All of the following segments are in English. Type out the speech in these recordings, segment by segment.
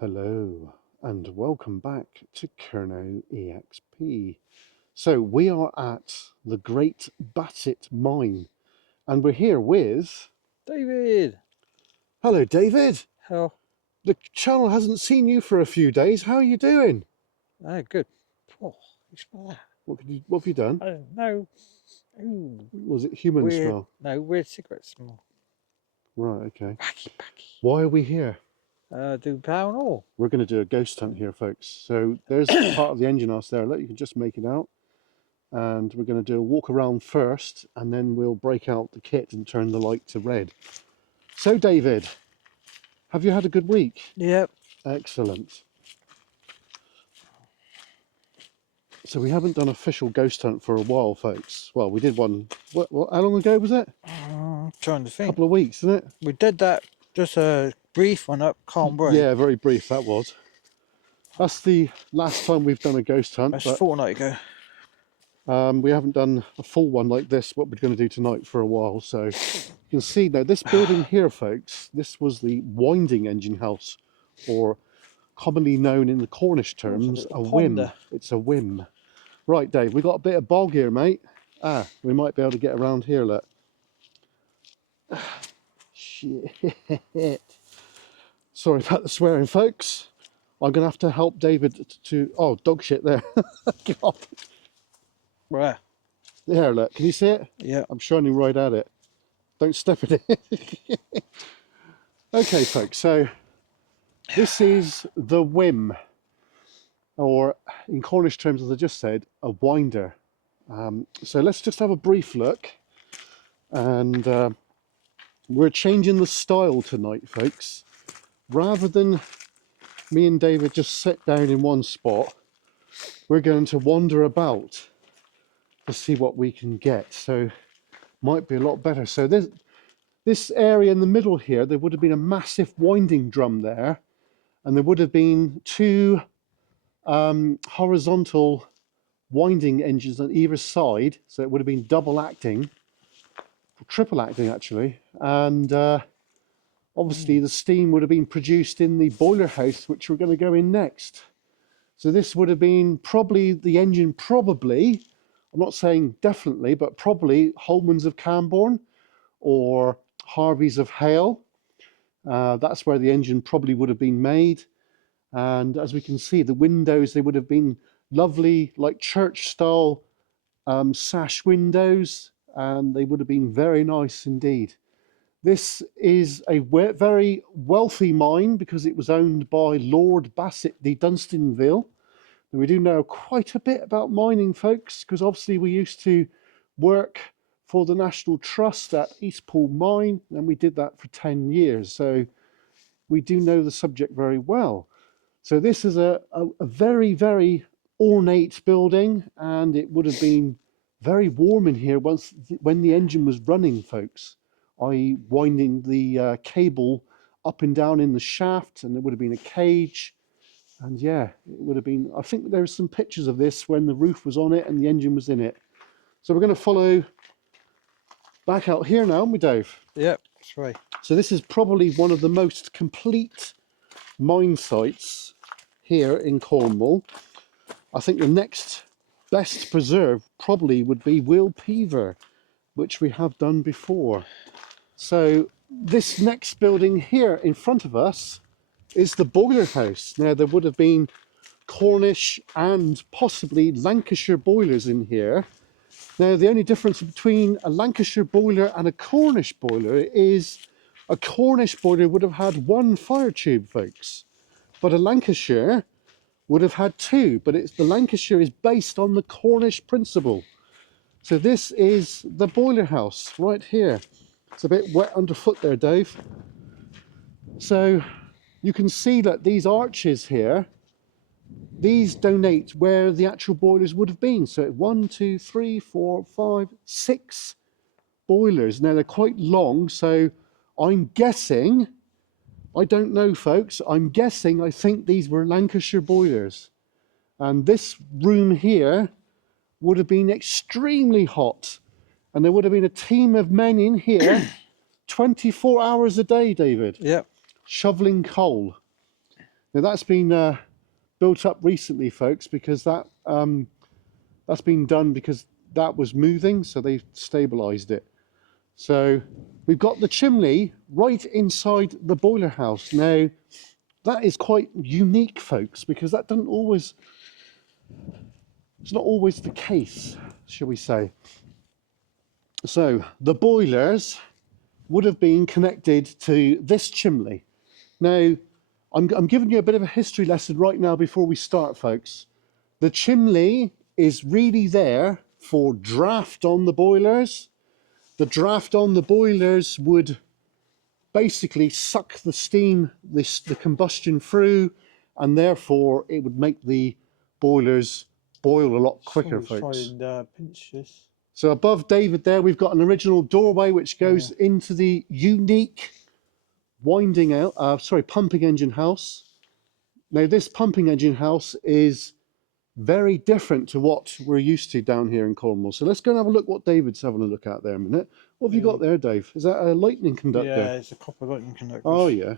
Hello and welcome back to Kerno EXP. So we are at the Great Bassett Mine and we're here with... David! Hello David! How? The channel hasn't seen you for a few days. How are you doing? Good. Oh, you smell that? What have you done? I don't know. Ooh, Was it human weird. smell? No, weird cigarette smell. Right, okay. Packy. Why are we here? Do paranormal. We're going to do a ghost hunt here, folks. So there's part of the engine house there. Look, you can just make it out. And we're going to do a walk around first and then we'll break out the kit and turn the light to red. So David, have you had a good week? Yep. Excellent. So we haven't done official ghost hunt for a while, folks. Well, we did one, what how long ago was it? I'm trying to A think. couple of weeks, isn't it? We did that, just a brief one up Cornbury. Yeah, very brief that was. That's the last time we've done a ghost hunt. That's but, a fortnight ago. we haven't done a full one like this, what we're going to do tonight, for a while. So you can see now, this building here, folks, this was the winding engine house, or commonly known in the Cornish terms, a whim. It's a whim. Right, Dave, we got a bit of bog here, mate. We might be able to get around here, look. Shit. Sorry about the swearing, folks. I'm going to have to help David to... Oh, dog shit there. God. Where? There, look. Can you see it? Yeah. I'm shining right at it. Don't step in it. Okay, folks, so this is the whim, or in Cornish terms, as I just said, a winder. So let's just have a brief look, and we're changing the style tonight, folks. Rather than me and David just sit down in one spot, we're going to wander about to see what we can get. So might be a lot better. So this area in the middle here, there would have been a massive winding drum there, and there would have been two horizontal winding engines on either side, so it would have been double acting, triple acting actually, and obviously the steam would have been produced in the boiler house, which we're going to go in next. So this would have been probably the engine, probably, I'm not saying definitely, but probably Holman's of Camborne or Harvey's of Hale. That's where the engine probably would have been made. And as we can see, the windows, they would have been lovely, like church style sash windows, and they would have been very nice indeed. This is a very wealthy mine because it was owned by Lord Bassett de Dunstanville. And we do know quite a bit about mining, folks, because obviously we used to work for the National Trust at Eastpool Mine, and we did that for 10 years. So we do know the subject very well. So this is a very, very ornate building, and it would have been very warm in here when the engine was running, folks, i.e. winding the cable up and down in the shaft, and there would have been a cage. And yeah, it would have been, I think there's some pictures of this when the roof was on it and the engine was in it. So we're going to follow back out here now, aren't we, Dave? Yep, that's right. So this is probably one of the most complete mine sites here in Cornwall. I think the next best preserve probably would be Will Peaver, which we have done before. So this next building here in front of us is the boiler house. Now there would have been Cornish and possibly Lancashire boilers in here. Now the only difference between a Lancashire boiler and a Cornish boiler is a Cornish boiler would have had one fire tube, folks, but a Lancashire would have had two, but the Lancashire is based on the Cornish principle. So this is the boiler house right here. It's a bit wet underfoot there, Dave. So you can see that these arches here, these donate where the actual boilers would have been. So 1, 2, 3, 4, 5, 6 boilers. Now they're quite long, so I'm guessing, I don't know, folks, I'm guessing, I think these were Lancashire boilers. And this room here would have been extremely hot. And there would have been a team of men in here 24 hours a day, David. Yep. Shoveling coal. Now that's been built up recently, folks, because that's been done because that was moving, so they've stabilized it. So we've got the chimney right inside the boiler house. Now that is quite unique, folks, because that doesn't always, it's not always the case, shall we say. So the boilers would have been connected to this chimney. Now, I'm giving you a bit of a history lesson right now before we start, folks. The chimney is really there for draft on the boilers. The draft on the boilers would basically suck the steam, the combustion through, and therefore it would make the boilers boil a lot quicker, folks. Pinch this. So above David there, we've got an original doorway which goes into the unique pumping engine house. Now this pumping engine house is very different to what we're used to down here in Cornwall. So let's go and have a look what David's having a look at there a minute. What have you got there, Dave? Is that a lightning conductor? Yeah, it's a copper lightning conductor. Oh yeah.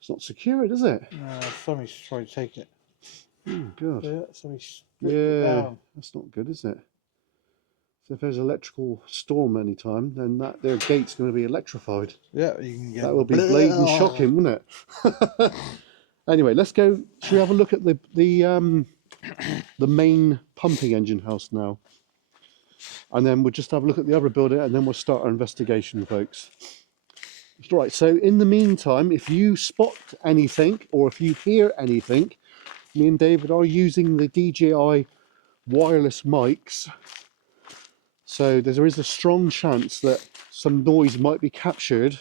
It's not secured, is it? No, somebody's trying to take it. Oh God. Yeah, somebody's stripped it down. That's not good, is it? So if there's electrical storm anytime, then that their gate's going to be electrified. Yeah, you can get that will be blatant shocking, wouldn't it? Anyway, let's go. Should we have a look at the main pumping engine house now, and then we'll just have a look at the other building, and then we'll start our investigation, folks. Right. So in the meantime, if you spot anything or if you hear anything, me and David are using the DJI wireless mics. So there is a strong chance that some noise might be captured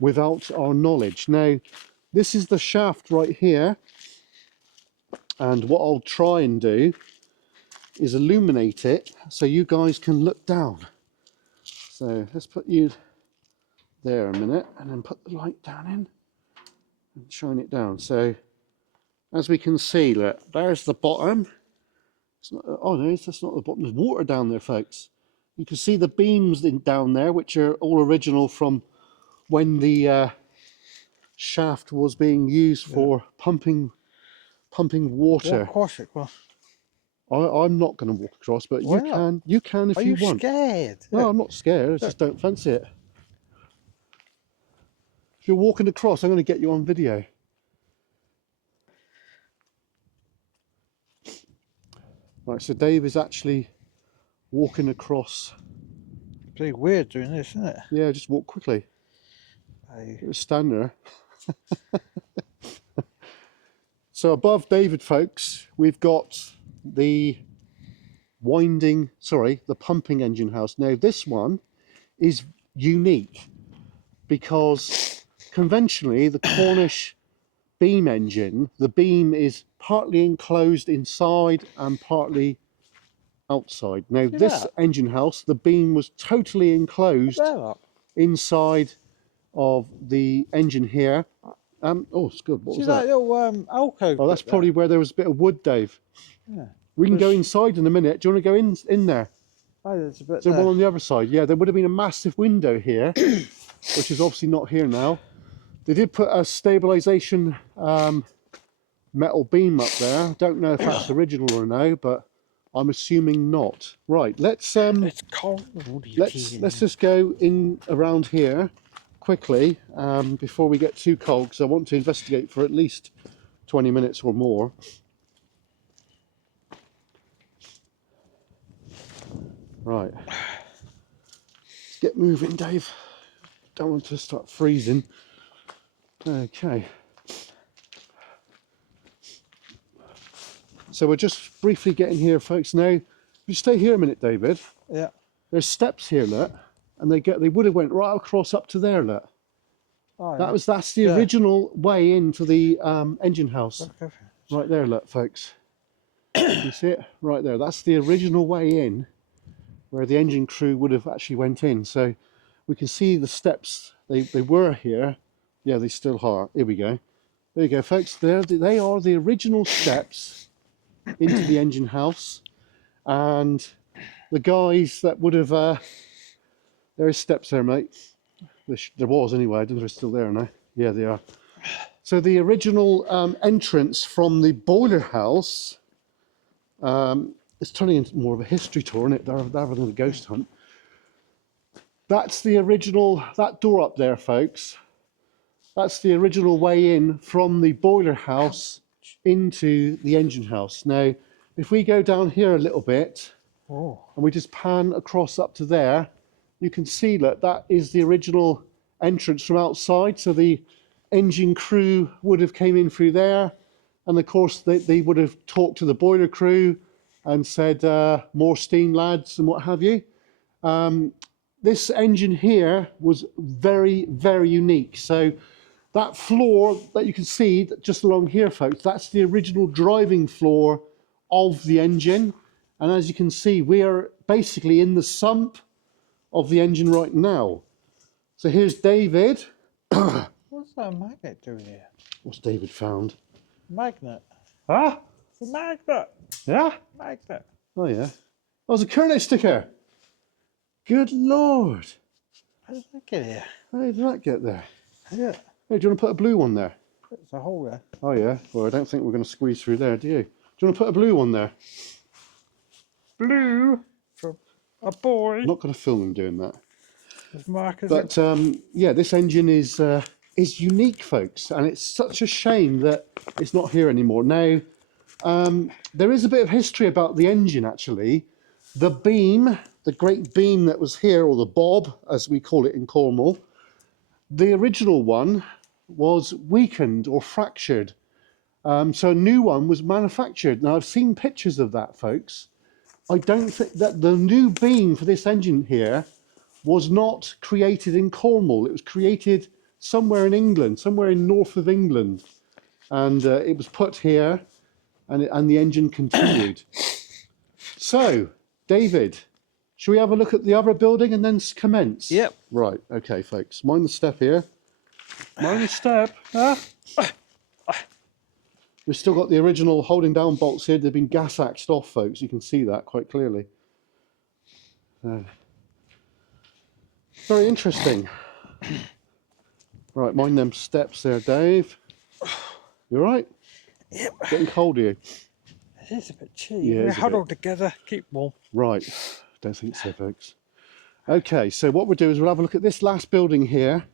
without our knowledge. Now, this is the shaft right here. And what I'll try and do is illuminate it so you guys can look down. So let's put you there a minute and then put the light down in and shine it down. So as we can see, look, there's the bottom. It's not, oh no, that's not the bottom. There's water down there, folks. You can see the beams down there, which are all original from when the shaft was being used for pumping water. Walk across it, well. I'm not going to walk across, but Why you not? can. You can if Are you you want. scared? No, I'm not scared. I just don't fancy it. If you're walking across, I'm going to get you on video. Right, so Dave is actually walking across. It's pretty weird doing this, isn't it? Yeah, just walk quickly. Just stand there. So above David, folks, we've got the pumping engine house. Now this one is unique because conventionally the Cornish beam engine, the beam is partly enclosed inside and partly outside. Now this engine house, the beam was totally enclosed inside of the engine here. Oh, it's good. What was that? See that little alcove? Oh, that's probably where there was a bit of wood, Dave. Yeah. We can go inside in a minute. Do you want to go in there? Oh, there's a bit So one on the other side. Yeah, there would have been a massive window here, which is obviously not here now. They did put a stabilization metal beam up there. Don't know if that's original or no, but I'm assuming not. Right, let's cold. let's just go in around here quickly before we get too cold, because I want to investigate for at least 20 minutes or more. Right, let's get moving, Dave. Don't want to start freezing. Okay. So we're just briefly getting here, folks. Now, you stay here a minute, David. Yeah. There's steps here, look, and they would have went right across up to there, look. Oh, That's the original way into the engine house. Okay. Right there, look, folks. You see it right there? That's the original way in, where the engine crew would have actually went in. So we can see the steps. They were here. Yeah, they still are. Here we go. There you go, folks. They are the original steps into the engine house, and the guys that would have there is steps there, mate. There was anyway. I don't know if they're still there now. Yeah, they are. So the original entrance from the boiler house, it's turning into more of a history tour, isn't it, rather than a ghost hunt. That's the original, that door up there, folks. That's the original way in from the boiler house into the engine house. Now, if we go down here a little bit, Oh. and we just pan across up to there, you can see that that is the original entrance from outside. So the engine crew would have came in through there, and of course they would have talked to the boiler crew and said more steam, lads, and what have you. This engine here was very, very unique. So that floor that you can see just along here, folks, that's the original driving floor of the engine. And as you can see, we are basically in the sump of the engine right now. So here's David. What's that magnet doing here? What's David found? Magnet. Ah, It's a magnet. yeah. Magnet. Oh yeah. Oh, there's a CORNISH sticker. Good Lord. How did that get here? How did that get there? Yeah. Hey, do you want to put a blue one there? There's a hole there. Oh yeah. Well, I don't think we're going to squeeze through there, do you? Do you want to put a blue one there? Blue. For a boy. I'm not going to film him doing that. There's markers. But yeah, this engine is unique, folks, and it's such a shame that it's not here anymore. Now, there is a bit of history about the engine, actually. The beam, the great beam that was here, or the bob, as we call it in Cornwall, the original one was weakened or fractured. So a new one was manufactured. Now, I've seen pictures of that, folks. I don't think that the new beam for this engine here was not created in Cornwall. It was created somewhere in England, somewhere in north of England. And it was put here, and the engine continued. So, David, shall we have a look at the other building and then commence? Yep. Right, okay, folks. Mind the step here. Mind the step. Huh? We've still got the original holding down bolts here. They've been gas axed off, folks. You can see that quite clearly. Very interesting. Right, mind them steps there, Dave. You all right? Yep. Getting cold, are you? It is a bit chilly. Yeah, We it's a huddle bit. together, keep warm. Right. Don't think so, folks. Okay, so what we'll do is we'll have a look at this last building here.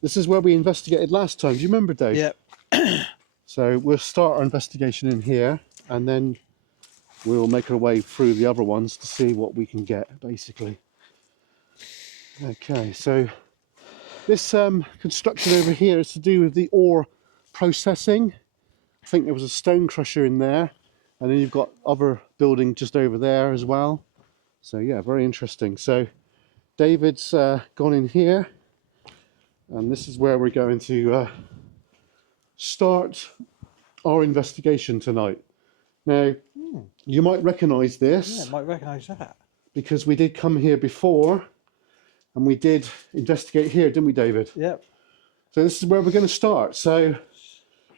This is where we investigated last time. Do you remember, Dave? Yep. So we'll start our investigation in here, and then we'll make our way through the other ones to see what we can get, basically. Okay, so this construction over here is to do with the ore processing. I think there was a stone crusher in there, and then you've got other building just over there as well. So yeah, very interesting. So David's gone in here, and this is where we're going to start our investigation tonight. Now, you might recognise this. Yeah, might recognise that. Because we did come here before, and we did investigate here, didn't we, David? Yep. So this is where we're going to start. So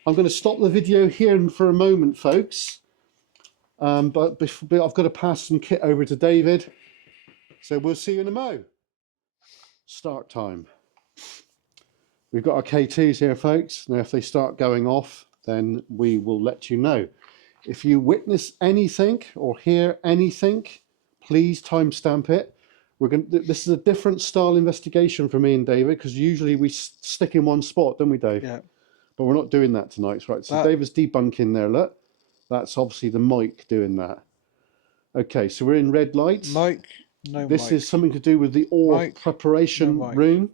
I'm going to stop the video here for a moment, folks. But I've got to pass some kit over to David. So we'll see you in a mo. Start time. We've got our K2s here, folks. Now, if they start going off, then we will let you know. If you witness anything or hear anything, please timestamp it. This is a different style investigation for me and David, because usually we stick in one spot, don't we, Dave? Yeah. But we're not doing that tonight, right? So David's debunking there, look. That's obviously the mic doing that. Okay, so we're in red light. Mic, no This mic. is something to do with the ore Mic, preparation no mic. room.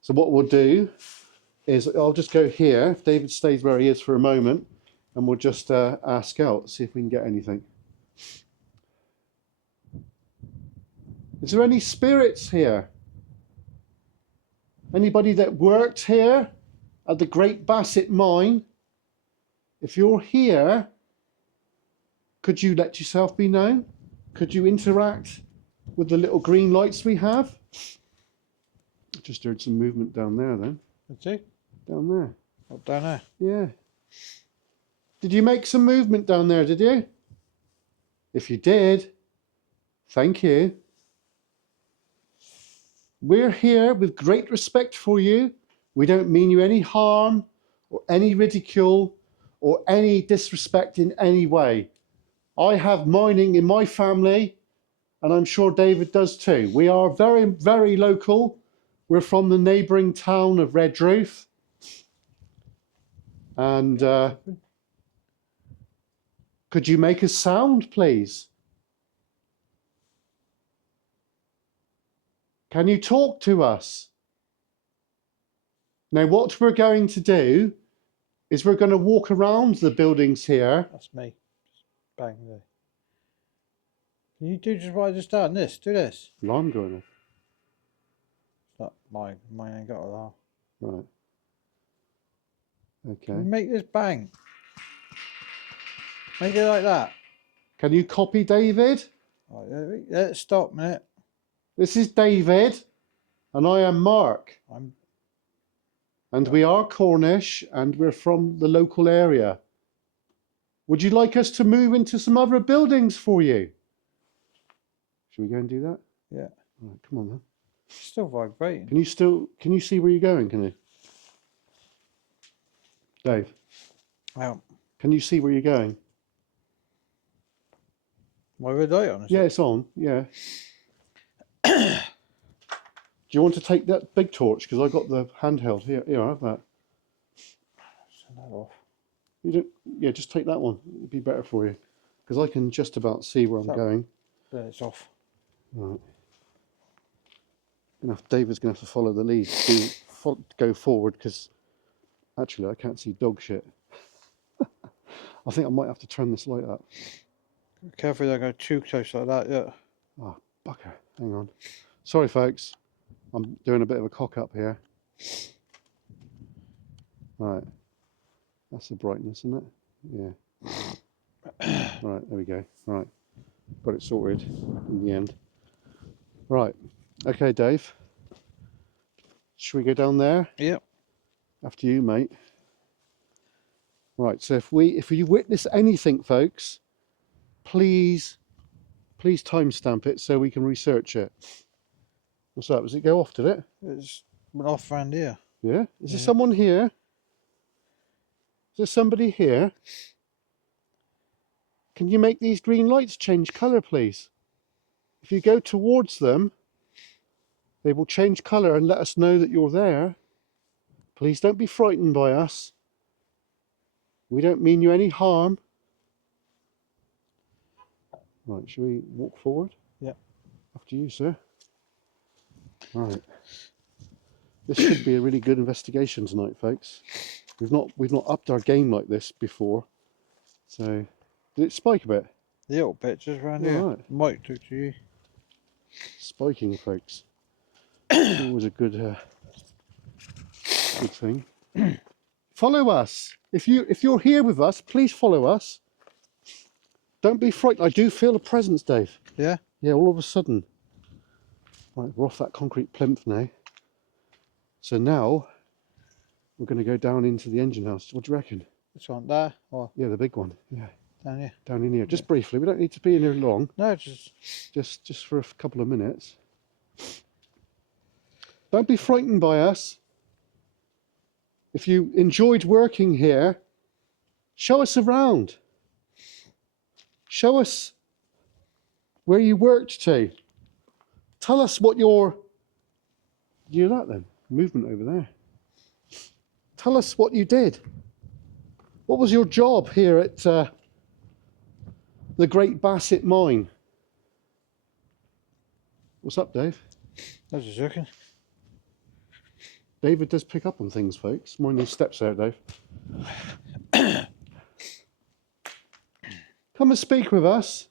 So what we'll do is I'll just go here, if David stays where he is for a moment, and we'll just ask out, see if we can get anything. Is there any spirits here? Anybody that worked here at the Great Bassett mine? If you're here, could you let yourself be known? Could you interact with the little green lights we have? I just heard some movement down there then. Let's see. Down there. Up down there. Yeah. Did you make some movement down there, did you? If you did, thank you. We're here with great respect for you. We don't mean you any harm or any ridicule or any disrespect in any way. I have mining in my family, and I'm sure David does too. We are very, very local. We're from the neighbouring town of Redruth. And could you make a sound, please? Can you talk to us? Now, what we're going to do is we're going to walk around the buildings here. That's me. Just bang there. Can you do just what I just done? This, do this. Alarm going off. It's not mine. Mine ain't got alarm. Right. Okay. Can you make this bang? Make it like that. Can you copy David? Right, let's stop a minute. This is David, and I am Mark. I'm And we are Cornish, and we're from the local area. Would you like us to move into some other buildings for you? Should we go and do that? Yeah. Right, come on then. Still vibrating. Can you see where you're going, can you? Dave, Well, can you see where you're going? my red light on? Yeah, it's on, yeah. Do you want to take that big torch? Because I got the handheld here. Here, I have that. Turn that off. You don't, yeah, just take that one. It'd be better for you. Because I can just about see where I'm going. There, it's off. Right. David's going to have to follow the lead to go forward, because actually I can't see dog shit. I think I might have to turn this light up. Careful, don't go too close like that, yeah. Oh, bugger. Hang on. Sorry, folks. I'm doing a bit of a cock up here. Right. That's the brightness, isn't it? Yeah. Right, there we go. Right. Got it sorted in the end. Right. Okay, Dave. Should we go down there? Yep. After you, mate. Right, so if you witness anything, folks, please timestamp it so we can research it. What's that? Does it go off, did it? It's went off round here. Yeah? Is there Yeah. someone here? Is there somebody here? Can you make these green lights change colour, please? If you go towards them, they will change colour and let us know that you're there. Please don't be frightened by us. We don't mean you any harm. Right, shall we walk forward? Yeah. After you, sir. Right. This should be a really good investigation tonight, folks. We've not upped our game like this before. So, did it spike a bit? The little bit just round here. Right. Might do to you. Spiking, folks. It's always a good thing. Follow us. If you're here with us, please follow us. Don't be frightened. I do feel a presence, Dave. Yeah? Yeah, all of a sudden. Right, we're off that concrete plinth now. So now we're going to go down into the engine house. What do you reckon? This one there? Or Yeah, the big one. Yeah, down here? down in here. Just briefly. We don't need to be in here long. No, just Just for a couple of minutes. Don't be frightened by us. If you enjoyed working here, show us around. Show us where you worked to. Tell us what your... You hear that then? Movement over there. Tell us what you did. What was your job here at the Great Bassett Mine? What's up, Dave? I was just looking. David does pick up on things, folks. Mind these steps out, Dave. Come and speak with us.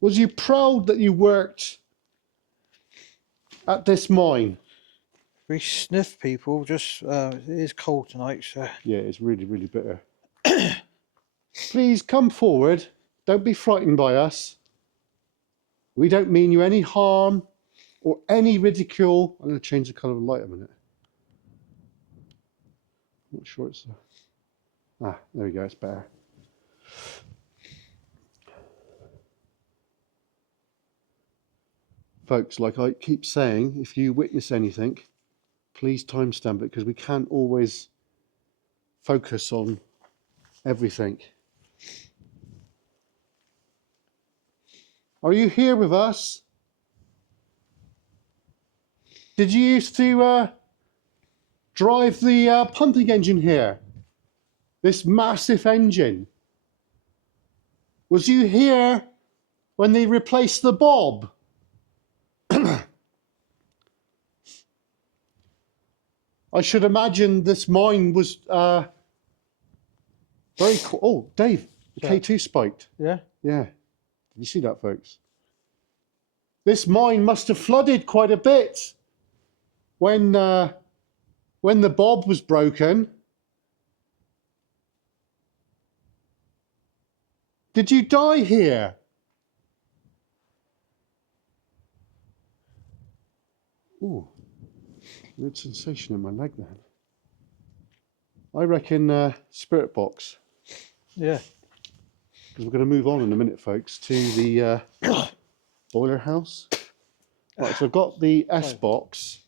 Was you proud that you worked at this mine? We sniff people, just it is cold tonight, so Yeah, it's really, really bitter. Please come forward. Don't be frightened by us. We don't mean you any harm or any ridicule. I'm going to change the colour of the light a minute. I'm not sure it's... there we go, it's better. Folks, like I keep saying, if you witness anything, Please timestamp it because we can't always focus on everything. Are you here with us? Did you used to drive the pumping engine here? This massive engine? Was you here when they replaced the bob? I should imagine this mine was very cool. Oh, Dave, the K2 spiked. Yeah? Yeah. Did you see that, folks? This mine must have flooded quite a bit when the bob was broken. Did you die here? Ooh, weird sensation in my leg then. I reckon spirit box. Yeah. Because we're going to move on in a minute, folks, to the boiler house. Right, so I've got the S box,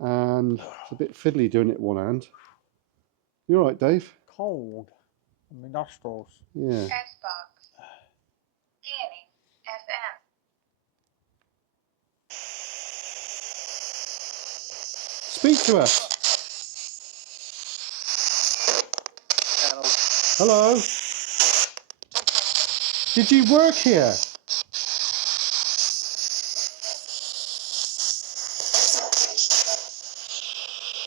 and it's a bit fiddly doing it with one hand. You all right, Dave? Cold. I mean, nostrils. Yeah. S-Box. Scanning. FM. Speak to us. Hello. Did you work here?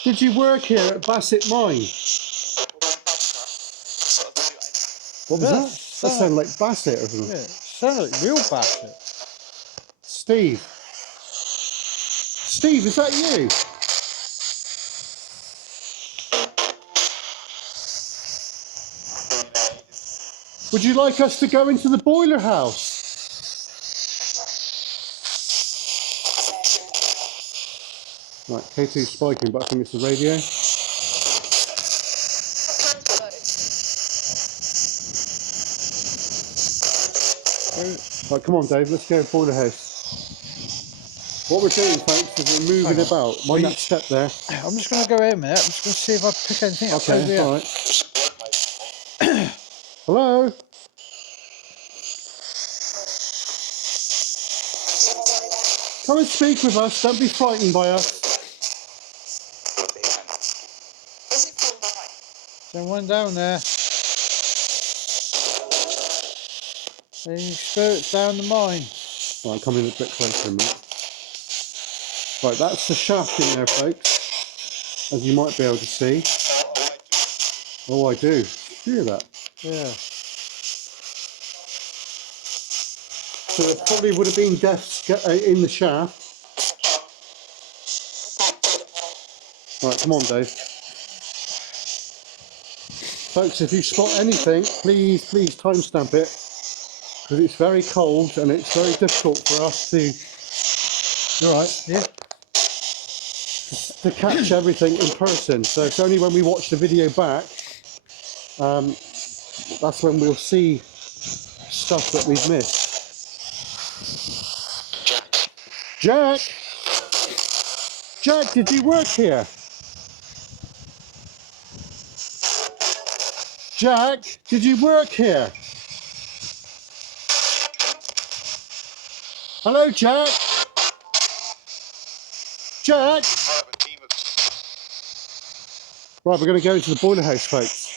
Did you work here at Bassett Mine? What was that? That sounded like Bassett or something. Yeah, it sounded like real Bassett. Steve. Steve, is that you? Would you like us to go into the boiler house? Right, K2 spiking, but I think it's the radio. Right, come on, Dave, let's go boiler house. What we're doing, folks, is we're moving about. Mind that step there. I'm just going to go here a minute. I'm just going to see if I pick anything up. Okay, all right. Hello? Come and speak with us. Don't be frightened by us. Someone down there. Any spirits down the mine? Right, I'm coming a bit closer a minute. Right, that's the shaft in there, folks, as you might be able to see. Oh, I do. You hear that? Yeah. So there probably would have been deaths in the shaft. Right, come on, Dave. Folks, if you spot anything, please timestamp it, because it's very cold and it's very difficult for us to. You're right. Yeah. To catch everything in person. So it's only when we watch the video back, that's when we'll see stuff that we've missed. Jack! Jack, did you work here? Jack, did you work here? Hello, Jack? Jack? Right, we're going to go into the boiler house, folks.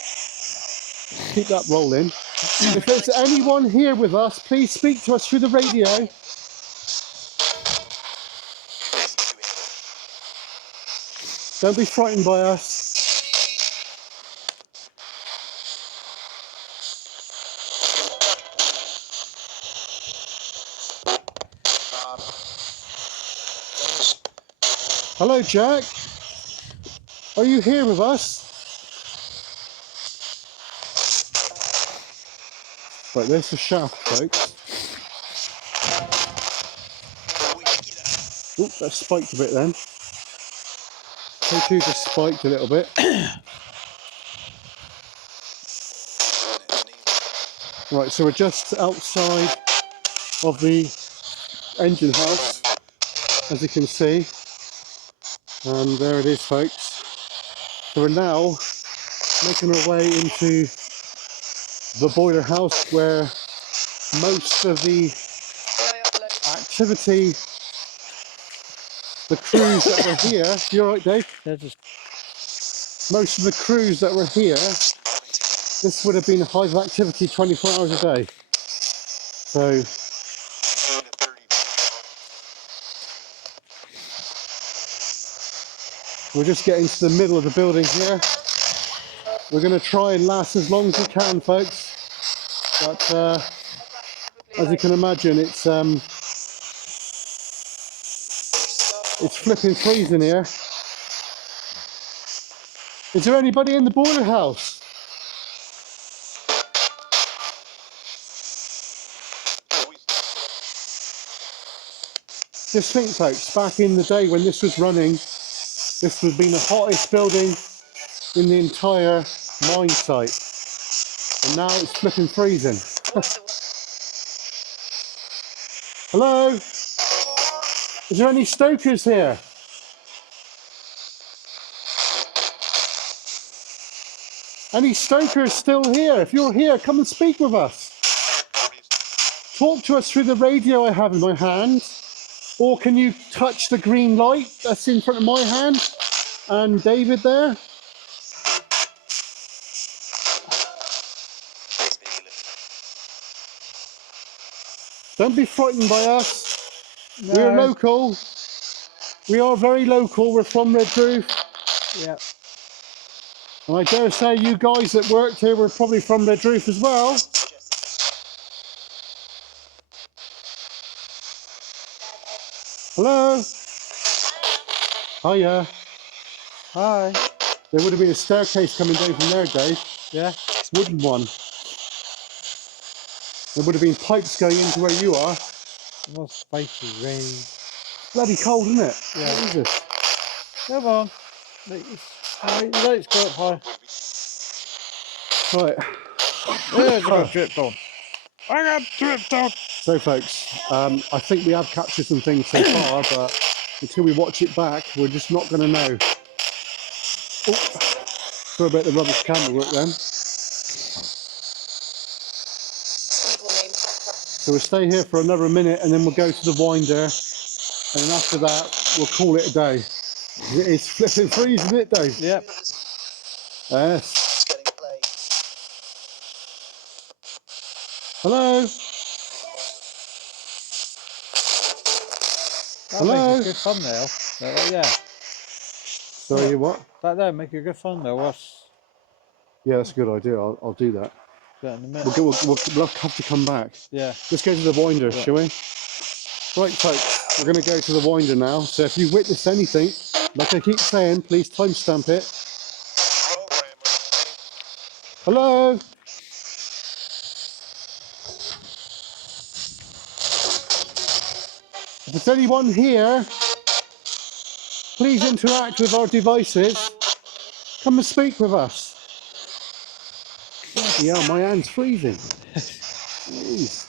Keep that rolling. If there's anyone here with us, please speak to us through the radio. Don't be frightened by us. Hello, Jack. Are you here with us? Right, there's the shaft, folks. Oop, that spiked a bit then. K2 just spiked a little bit. Right, so we're just outside of the engine house, as you can see. And there it is, folks. So we're now making our way into the boiler house where most of the activity, the crews that were here, you're right, Dave? They're just Most of the crews that were here, this would have been a hive activity 24 hours a day. So we're just getting to the middle of the building here. We're going to try and last as long as we can, folks. But as you can imagine, it's flipping freezing here. Is there anybody in the boiler house? Just think, folks, back in the day when this was running, this would have been the hottest building in the entire mine site. And now it's flipping freezing. Hello? Is there any stokers here? Any stokers still here? If you're here, come and speak with us. Talk to us through the radio I have in my hand. Or can you touch the green light that's in front of my hand? And David there? Don't be frightened by us. no. We're local. We are very local. We're from Redroof. Yeah. And I dare say you guys that worked here were probably from Redroof as well. Hello? Hiya. Hi. There would have been a staircase coming down from there, Dave. Yeah. Wooden one. There would have been pipes going into where you are. More spicy rain. Bloody cold, isn't it? Yeah. What is this? Come on. Let's go up high. Right. There's I got dripped on. I got dripped on. So, folks, I think we have captured some things so far, but until we watch it back, we're just not going to know. Oh, sorry about the rubbish camera work then. So we'll stay here for another minute and then we'll go to the winder. And then after that, we'll call it a day. It's flipping freezing, isn't it, Dave? Yep. Yes. Hello? That'll Hello? make a good thumbnail. Yeah. Sorry, what? That there make a good thumbnail. What's Yeah, that's a good idea. I'll do that. that in a minute? We'll have to come back. Yeah. Let's go to the winder, shall we? Right, folks, we're going to go to the winder now. So if you witness anything, like I keep saying, please timestamp it. Hello? If there's anyone here, please interact with our devices. Come and speak with us. Bloody hell, my hand's freezing. Jeez.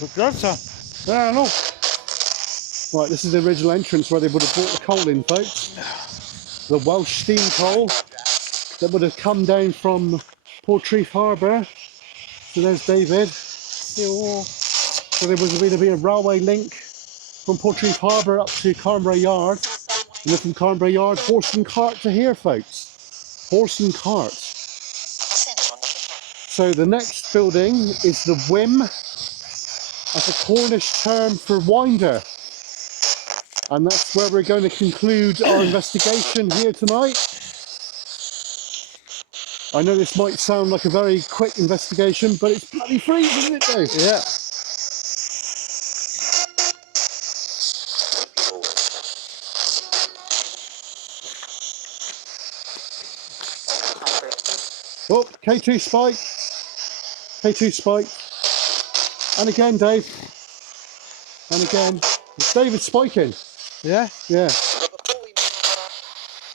Put gloves on. Ah, no. Right, this is the original entrance where they would have brought the coal in, folks. The Welsh steam coal that would have come down from Portreath Harbour. So there's David. So there was going to be a railway link from Portreath Harbour up to Carnbury Yard. And then from Carnbury Yard, horse and cart to here, folks. Horse and cart. So the next building is the Whim. That's a Cornish term for winder. And that's where we're going to conclude our investigation here tonight. I know this might sound like a very quick investigation, but it's bloody freezing, isn't it, Dave? Yeah. Oh, K2 spike. K2 spike. And again, Dave. And again. It's David spiking. Yeah. Yeah.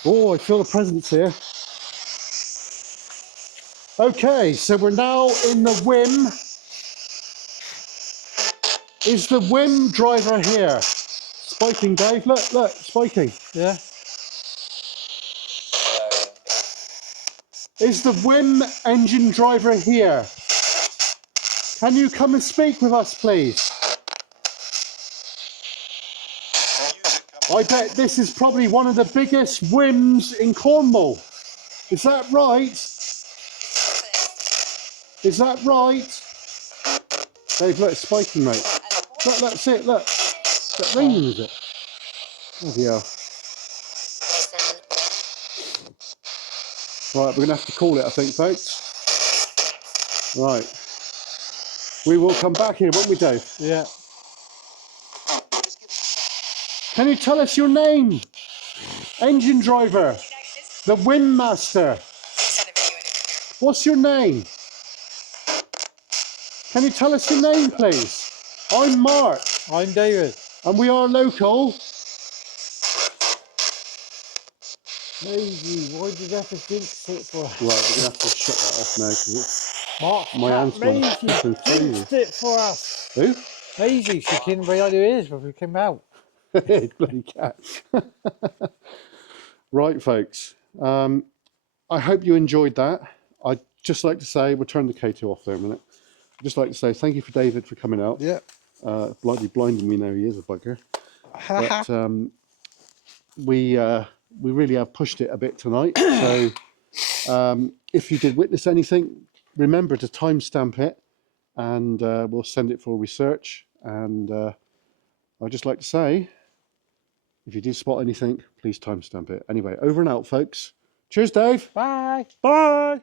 Oh, I feel the presence here. Okay, so we're now in the Whim. Is the Whim driver here? Spiking, Dave. Look, spiking. Yeah. Is the whim engine driver here? Can you come and speak with us, please? I bet this is probably one of the biggest whims in Cornwall. Is that right? Is that right? Dave, look, it's spiking, mate. Look, that's it, look. Is that raining, is it? Bloody hell. Right, we're going to have to call it, I think, folks. Right. We will come back here, won't we, Dave? Yeah. Can you tell us your name? Engine driver. The Wind Master. What's your name? Can you tell us your name, please? I'm Mark. I'm David. And we are local. Maisie, why did you have to jinx it for us? Right, we're going to have to shut that off now because Mark, my hands might Maisie flipping crazy. jinxed it for us. Who? Maisie, she couldn't bring out her ears before we came out. Bloody cat. Right, folks. I hope you enjoyed that. I'd just like to say, we'll turn the K2 off there a minute. I'd just like to say thank you for David for coming out. Yeah. Bloody blinding me now, he is a bugger. But we really have pushed it a bit tonight. So if you did witness anything, remember to timestamp it, and we'll send it for research. And I'd just like to say, if you did spot anything, please timestamp it. Anyway, over and out, folks. Cheers, Dave. Bye. Bye.